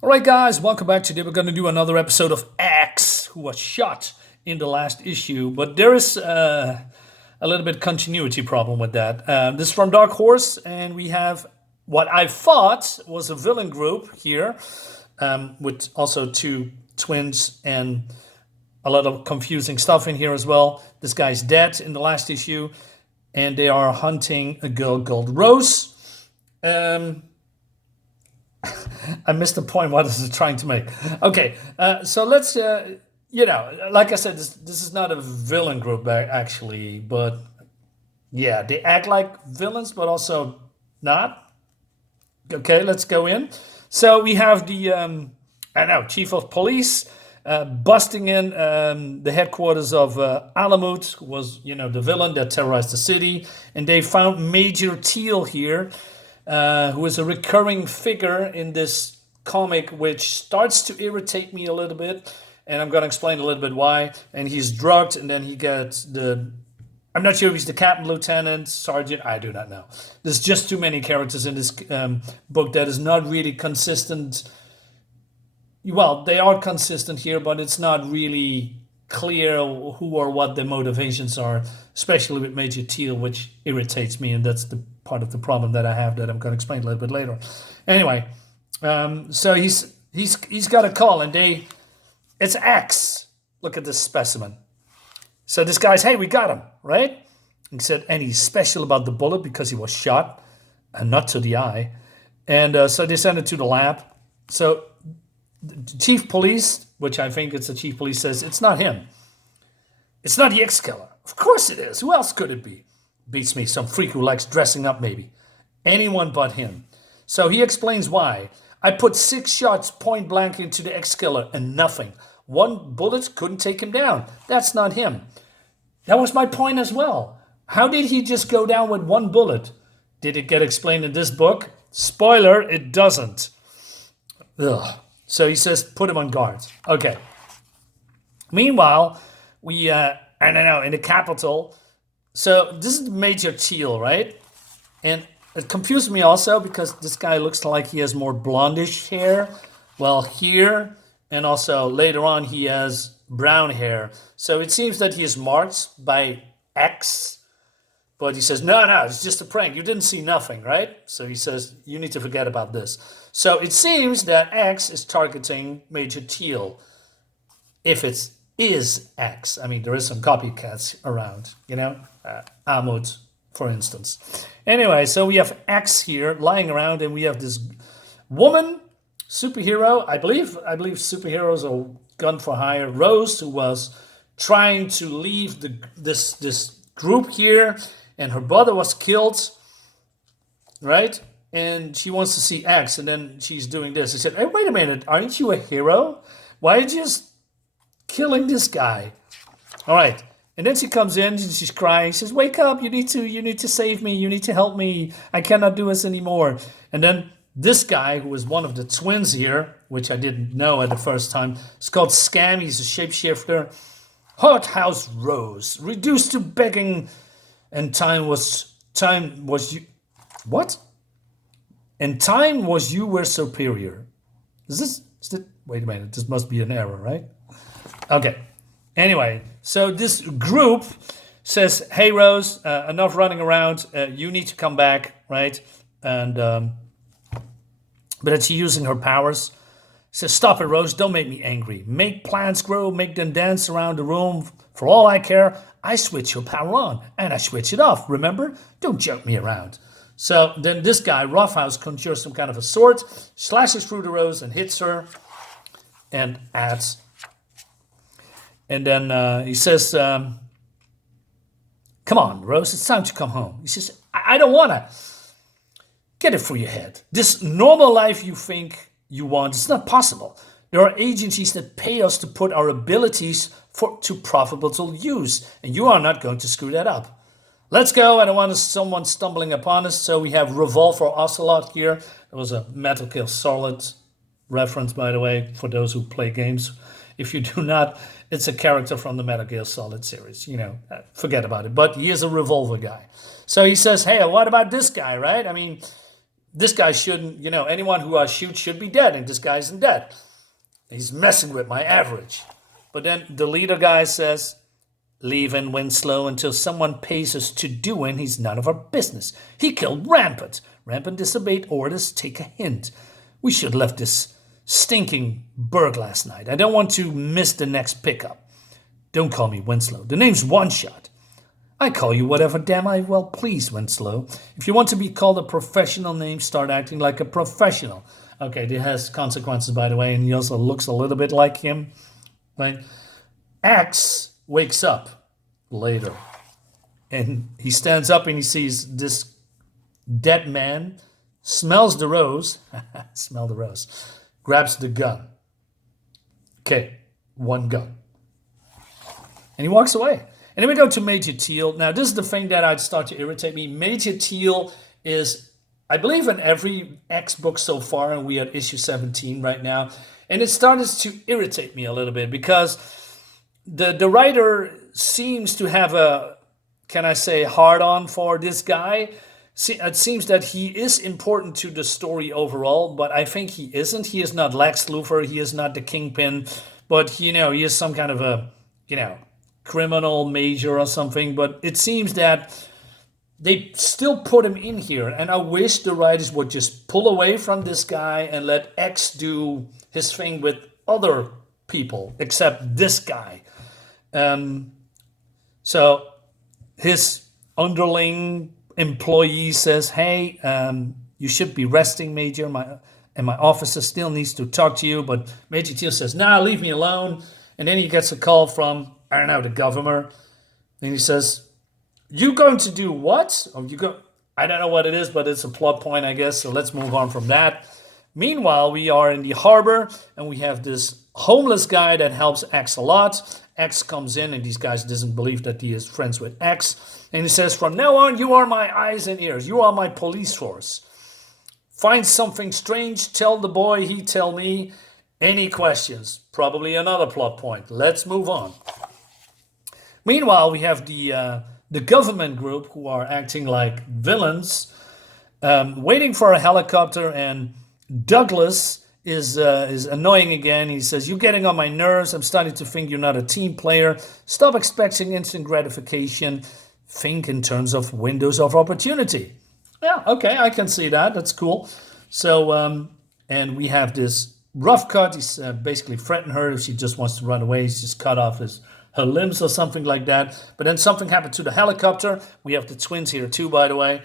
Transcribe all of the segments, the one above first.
All right, guys, welcome back. Today we're going to do another episode of X, who was shot in the last issue. But there is a little bit continuity problem with that. This is from Dark Horse, and we have what I thought was a villain group here, with also two twins and a lot of confusing stuff in here as well. This guy's dead in the last issue, and they are hunting a girl called Rose. I missed the point. What is it trying to make? Okay, so let's, like I said, this is not a villain group actually, but yeah, they act like villains, but also not. Okay, let's go in. So we have the, chief of police busting in the headquarters of Alamut, who was, the villain that terrorized the city, and they found Major Teal here, who is a recurring figure in this comic, which starts to irritate me a little bit, and I'm going to explain a little bit why. And he's drugged, and then he gets I'm not sure if he's the captain, lieutenant, sergeant, I do not know. There's just too many characters in this book that is not really consistent. Well, they are consistent here, but it's not really clear who or what the motivations are, especially with Major Teal, which irritates me, and that's the part of the problem that I have that I'm going to explain a little bit later. Anyway, so he's got a call, and it's X. Look at this specimen. So this guy's, hey, we got him, right? He said, and he's special about the bullet because he was shot, and not to the eye. And so they send it to the lab. So the chief police, which I think it's the chief police, says it's not him. It's not the ex-killer. Of course it is. Who else could it be? Beats me. Some freak who likes dressing up, maybe. Anyone but him. So he explains why. I put 6 shots point blank into the ex-killer and nothing. 1 bullet couldn't take him down. That's not him. That was my point as well. How did he just go down with 1 bullet? Did it get explained in this book? Spoiler, it doesn't. Ugh. So he says, put him on guard. Okay. Meanwhile, we, in the capital. So this is Major Teal, right? And it confused me also because this guy looks like he has more blondish hair. Well, here and also later on he has brown hair. So it seems that he is marked by X. But he says, no, it's just a prank. You didn't see nothing, right? So he says, you need to forget about this. So it seems that X is targeting Major Teal. If it is X. I mean, there is some copycats around, Amut, for instance. Anyway, so we have X here lying around, and we have this woman, superhero. I believe superheroes are gun for hire. Rose, who was trying to leave this group here, and her brother was killed, right? And she wants to see X, and then she's doing this. He said, hey, wait a minute, aren't you a hero? Why are you just killing this guy? All right. And then she comes in and she's crying. She says, wake up, you need to save me, you need to help me. I cannot do this anymore. And then this guy, who is one of the twins here, which I didn't know at the first time, is called Scam. He's a shapeshifter. Hothouse Rose, reduced to begging, and time was you. What? And time was you were superior. Wait a minute, this must be an error, right? Okay. Anyway, so this group says, hey, Rose, enough running around. You need to come back, right? And but it's using her powers. Says, stop it, Rose. Don't make me angry. Make plants grow. Make them dance around the room. For all I care, I switch your power on and I switch it off. Remember? Don't joke me around. So then this guy, Roughhouse, conjures some kind of a sword, slashes through the Rose and hits her and adds. And then he says, come on, Rose, it's time to come home. He says, I don't want to. Get it through your head. This normal life you think you want, it's not possible. There are agencies that pay us to put our abilities to profitable use, and you are not going to screw that up. Let's go. I don't want someone stumbling upon us. So we have Revolver Ocelot here. It was a Metal Gear Solid reference, by the way, for those who play games. If you do not, it's a character from the Metal Gear Solid series. Forget about it. But he is a revolver guy. So he says, hey, what about this guy, right? I mean, this guy shouldn't, anyone who I shoot should be dead, and this guy isn't dead. He's messing with my average. But then the leader guy says, leaving Winslow until someone pays us to doing, he's none of our business. He killed Rampant. Rampant disobeyed orders, take a hint. We should have left this stinking burg last night. I don't want to miss the next pickup. Don't call me Winslow. The name's One Shot. I call you whatever damn I well please, Winslow. If you want to be called a professional name, start acting like a professional. Okay, this has consequences, by the way, and he also looks a little bit like him. Right? X wakes up later, and he stands up and he sees this dead man, smells the rose, smell the rose, grabs the gun. Okay, one gun. And he walks away. And then we go to Major Teal. Now, this is the thing that I'd start to irritate me. Major Teal is, I believe, in every X book so far, and we are at issue 17 right now. And it started to irritate me a little bit because the writer seems to have a, can I say, hard-on for this guy. It seems that he is important to the story overall, but I think he isn't. He is not Lex Luthor. He is not the Kingpin. But, he is some kind of a, criminal major or something. But it seems that they still put him in here. And I wish the writers would just pull away from this guy and let X do his thing with other people, except this guy. So his underling employee says, hey, you should be resting, Major. My officer still needs to talk to you. But Major Teal says, nah, leave me alone. And then he gets a call from, I don't know, the governor. And he says, you going to do what? I don't know what it is, but it's a plot point, I guess. So let's move on from that. Meanwhile, we are in the harbor, and we have this homeless guy that helps X a lot. X comes in, and these guys doesn't believe that he is friends with X. And he says, from now on, you are my eyes and ears. You are my police force. Find something strange, tell the boy, he tell me. Any questions? Probably another plot point. Let's move on. Meanwhile, we have the government group who are acting like villains, waiting for a helicopter, and Douglas is annoying again. He says, you're getting on my nerves. I'm starting to think you're not a team player. Stop expecting instant gratification. Think in terms of windows of opportunity. Yeah, okay, I can see that. That's cool. So, and we have this rough cut. He's basically threatened her if she just wants to run away. He's just cut off her limbs or something like that. But then something happened to the helicopter. We have the twins here too, by the way.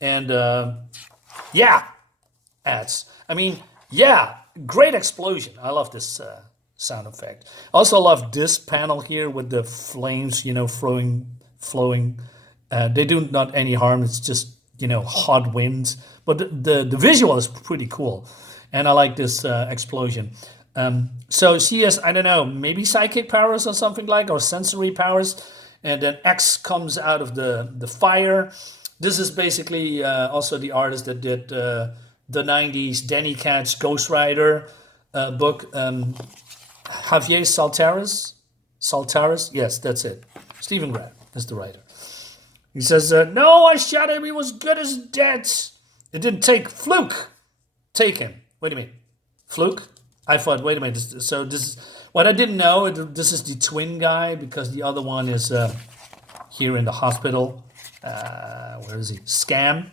And great explosion. I love this sound effect. Also love this panel here with the flames, flowing. They do not any harm. It's just, hot winds. But the visual is pretty cool. And I like this explosion. So she has, I don't know, maybe psychic powers or something like, or sensory powers. And then X comes out of the fire. This is basically also the artist that did the 90s Danny Katz Ghost Rider book. Javier Saltares? Yes, that's it. Stephen Grant is the writer. He says, no, I shot him. He was good as dead. It didn't take Fluke. Take him. Wait a minute. Fluke? I thought, wait a minute. So this is what I didn't know. This is the twin guy because the other one is here in the hospital. Where is he? Scam.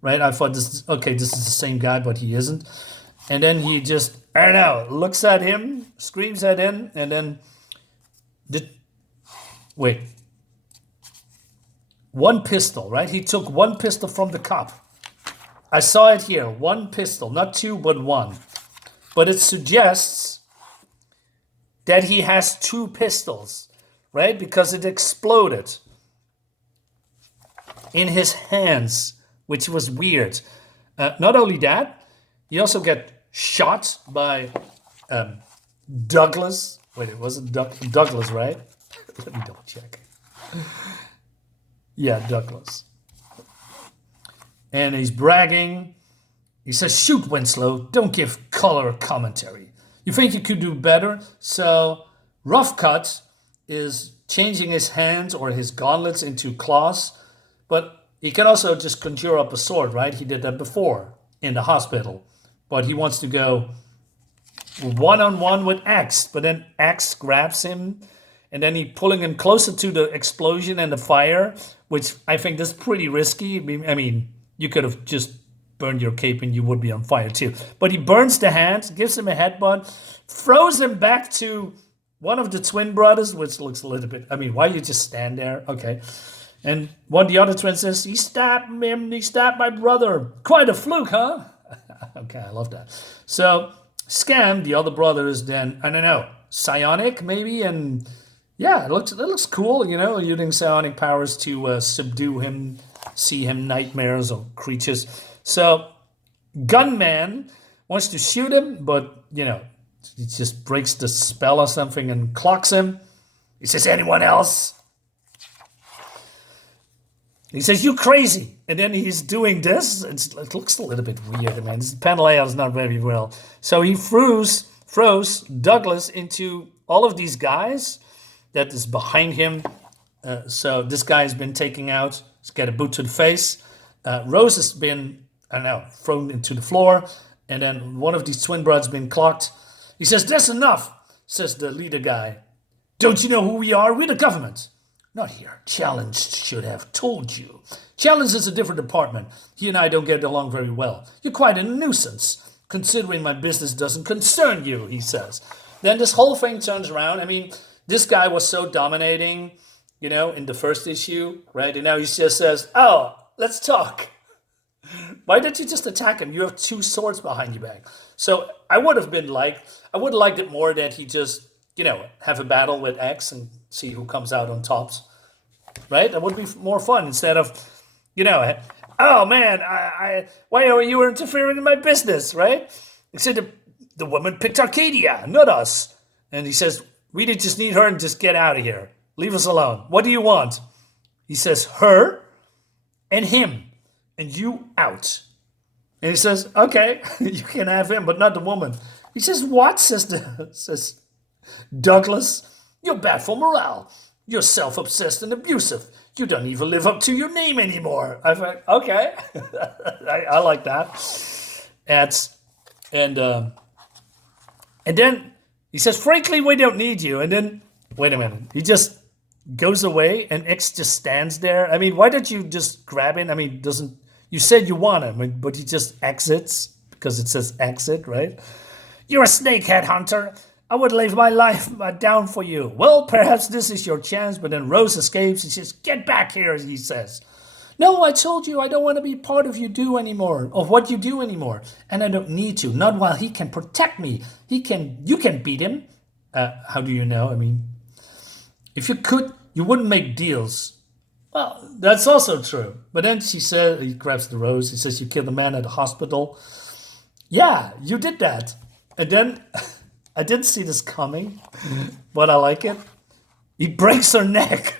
Right? I thought this is the same guy, but he isn't. And then he just, I don't know, looks at him, screams at him, and then one pistol, right? He took one pistol from the cop. I saw it here. One pistol, not two, but one. But it suggests that he has two pistols, right? Because it exploded in his hands, which was weird. Not only that, he also got shot by Douglas. Wait, it wasn't Douglas, right? Let me double check. Yeah, Douglas. And he's bragging. He says, shoot, Winslow. Don't give color commentary. You think you could do better? So Rough Cut is changing his hands or his gauntlets into claws. But he can also just conjure up a sword, right? He did that before. in the hospital, but he wants to go one-on-one with X, but then X grabs him, and then he pulling him closer to the explosion and the fire, which I think is pretty risky. I mean, you could have just burned your cape and you would be on fire too. But he burns the hand, gives him a headbutt, throws him back to one of the twin brothers, which looks a little bit, I mean, why you just stand there? Okay. And one of the other twins says, he stabbed him, he stabbed my brother. Quite a fluke, huh? Okay, I love that. So Scam, the other brother, is then, I don't know, psionic maybe, and yeah, it looks cool, you know, using psionic powers to subdue him, see him nightmares or creatures. So Gunman wants to shoot him, but you know, he just breaks the spell or something and clocks him. He says, anyone else? He says, you crazy. And then he's doing this. It looks a little bit weird, man. This pen layout is not very well. So he throws Douglas into all of these guys that is behind him. So this guy has been taken out. He's got a boot to the face. Rose has been, I don't know, thrown into the floor. And then one of these twin brothers has been clocked. He says, that's enough, says the leader guy. Don't you know who we are? We're the government. Not here. Challenge should have told you. Challenge is a different department. He and I don't get along very well. You're quite a nuisance, considering my business doesn't concern you, he says. Then this whole thing turns around. I mean, this guy was so dominating, you know, in the first issue, right? And now he just says, oh, let's talk. Why didn't you just attack him? You have two swords behind your back. So I would have liked it more that he just, you know, have a battle with X and see who comes out on tops, right? That would be more fun instead of, you know, oh man, why are you interfering in my business, right? He said the woman picked Arcadia, not us. And he says, we just need her and just get out of here. Leave us alone. What do you want? He says, her and him and you out. And he says, okay, you can have him, but not the woman. He says, what? Says Douglas, you're bad for morale. You're self-obsessed and abusive. You don't even live up to your name anymore. I thought, okay, I like that. And then he says, frankly, we don't need you. And then, wait a minute, he just goes away and X just stands there. I mean, why don't you just grab him? I mean, you said you want him, but he just exits because it says exit, right? You're a snake, Headhunter. I would lay my life down for you. Well, perhaps this is your chance, but then Rose escapes. He says, get back here, he says. No, I told you I don't want to be part of what you do anymore. And I don't need to, not while he can protect me. You can beat him. How do you know? I mean, if you could, you wouldn't make deals. Well, that's also true. But then he grabs the rose. He says, you killed the man at the hospital. Yeah, you did that. And then I didn't see this coming, but I like it. He breaks her neck.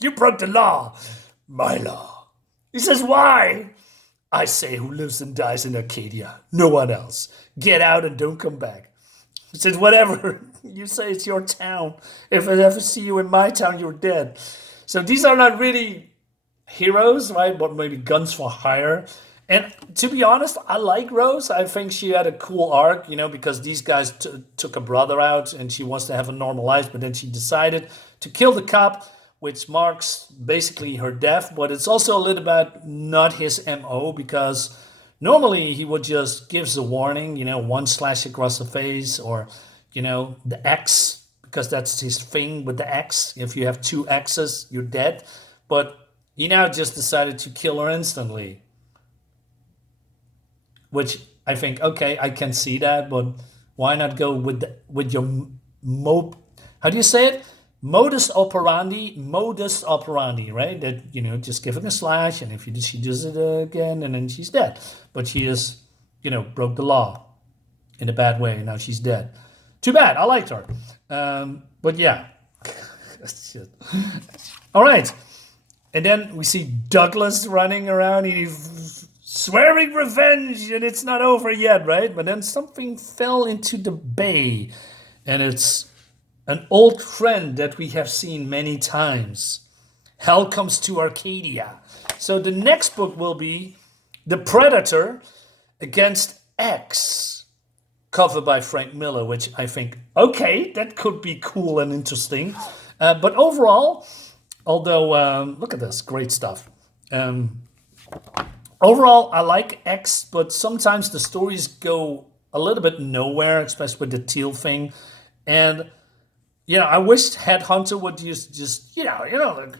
You broke the law. My law. He says, why? I say who lives and dies in Arcadia. No one else. Get out and don't come back. He says, whatever. You say it's your town. If I ever see you in my town, you're dead. So these are not really heroes, right? But maybe guns for hire. And to be honest, I like Rose. I think she had a cool arc, you know, because these guys took a brother out and she wants to have a normal life. But then she decided to kill the cop, which marks basically her death. But it's also a little bit not his MO, because normally he would just give a warning, you know, one slash across the face, or, you know, the X, because that's his thing with the X. If you have two X's, you're dead. But he now just decided to kill her instantly. Which I think, okay, I can see that, but why not go with your how do you say it? Modus operandi, right? That, you know, just give it a slash, and if she does it again, and then she's dead. But she is, you know, broke the law in a bad way, and now she's dead. Too bad. I liked her. But yeah. Shit. All right. And then we see Douglas running around. He's swearing revenge, and it's not over yet, right? But then something fell into the bay, and it's an old friend that we have seen many times. Hell comes to Arcadia. So the next book will be The Predator, against X, cover by Frank Miller, which I think, okay, that could be cool and interesting. But overall, although, look at this, great stuff. Um, Overall, I like X, but sometimes the stories go a little bit nowhere, especially with the teal thing. And I wished Headhunter would just like,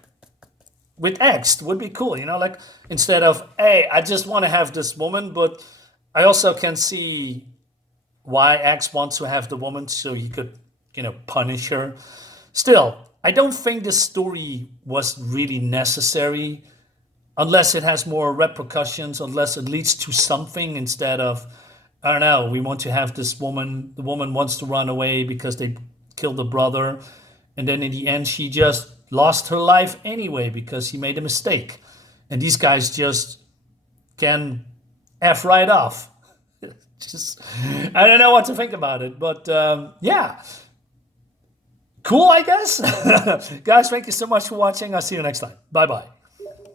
with X would be cool. Like instead of hey, I just want to have this woman, but I also can see why X wants to have the woman so he could punish her. Still, I don't think this story was really necessary unless it has more repercussions, unless it leads to something instead of, I don't know, we want to have this woman, the woman wants to run away because they killed the brother, and then in the end she just lost her life anyway because he made a mistake. And these guys just can F right off. Just, I don't know what to think about it, but yeah, cool, I guess. Guys, thank you so much for watching. I'll see you next time. Bye bye.